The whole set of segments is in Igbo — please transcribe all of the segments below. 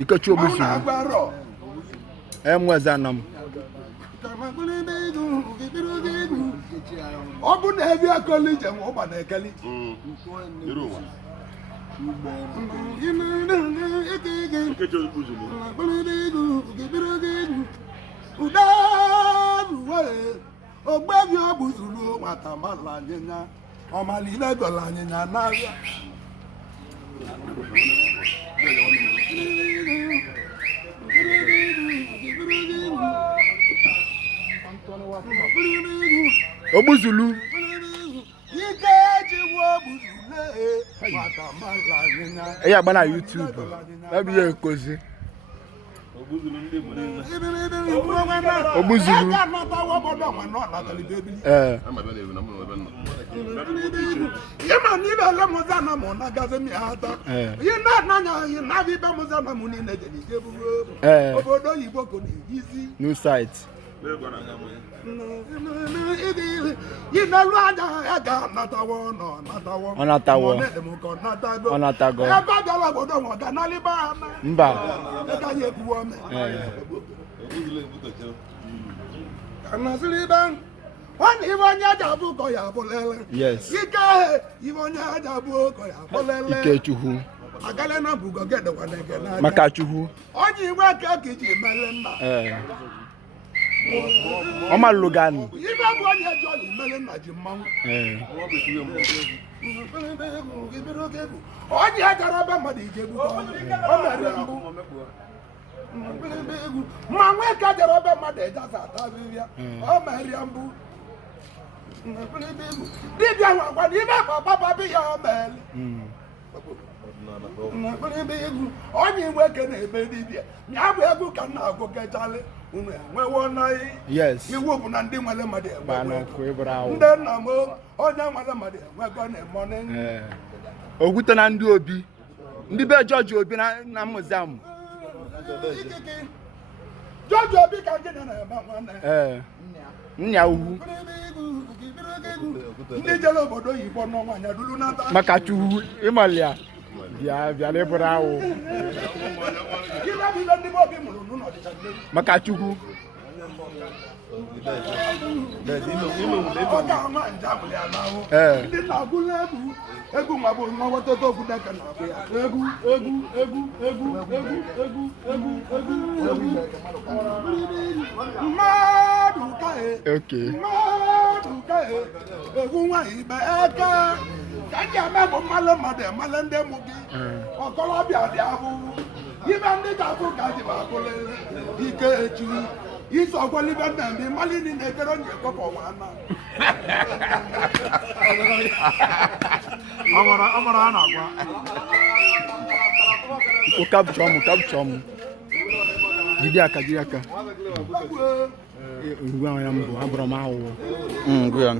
Ikechu obusu. Emwezanam. Obu na ebi akoli je mo ba na ekeli. Ikechu obusu. Ogbebi obuzulu mata mala nyenya. Omalile gola nyenya na ya. Obuzulu. Eya bana YouTube. That be kozi. Obuzulu. Yema ni ba la mozana mo na gaze mi ata. Yina nanya yina bi ba mozana mo ni na jeli jebu. Obodo yibo ko ni easy. No site. Yina lu aja aga natawo no natawo. Onatawo. Onatago. E ba dala bodo mo ga na liba na. Mba. E ka ye kuwo me. Anasiri bang. One Ivonya Jabu Koya Polele. Yes. Ike Ivonya Jabu Koya Polele. Ikechuhu. Agalena Bugo get the one again. Makachuhu. Only work a kitchen melena. Oma Logan. Even one year jolly melena Jimon. Only had a rubber muddy Jabu. Mamma got a rubber muddy. That's a Tavia. Oh, Mariambu. Did you want to Papa be your man? Only working a baby. Now we are going to go get Charlie. One night, yes, you won't undo my mother. Then I'm all young mother. We're going to morning. Ogutan and Obi. The best judge will be Namazam. Judge Obi can get an amount. Nyawu. Makatu Emalia. Via Lebrao. Makatu. Okay. He's all going to be Malin in the Garon. Capture. Gidiaka. Abramao. Guyan.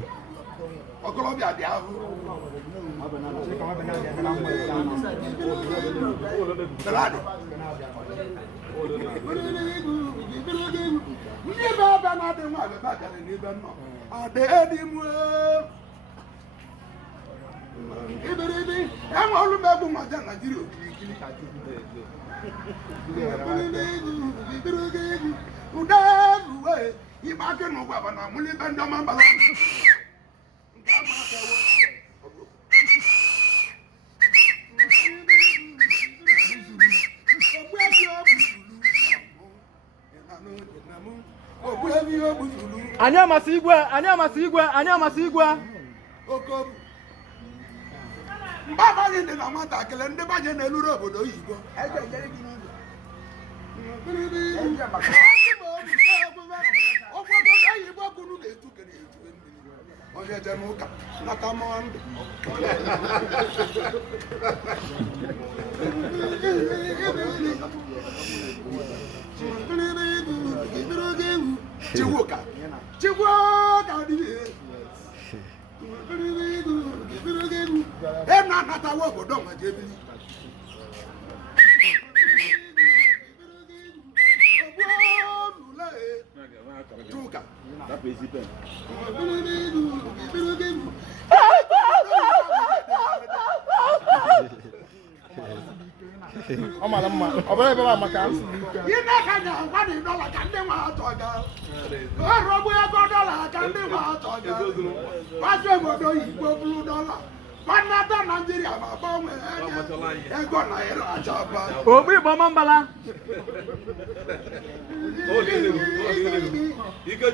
Anyama sigwa. Baba ni na mata kele ndi baje na elu obodo yibo. ọ mara mma ọ bụrụ ebe maka nsị ị na-aka nya ngwa dị dọla ka ndị nwe atọ ga ọrụ ọgbụ ego dọla ka ndị nwe atọ ga kwazụ obodo oyibo bụrụ dọla kwanata Naijiria ma gbanwee ego naira achaba Obi Igbo Mambala Ike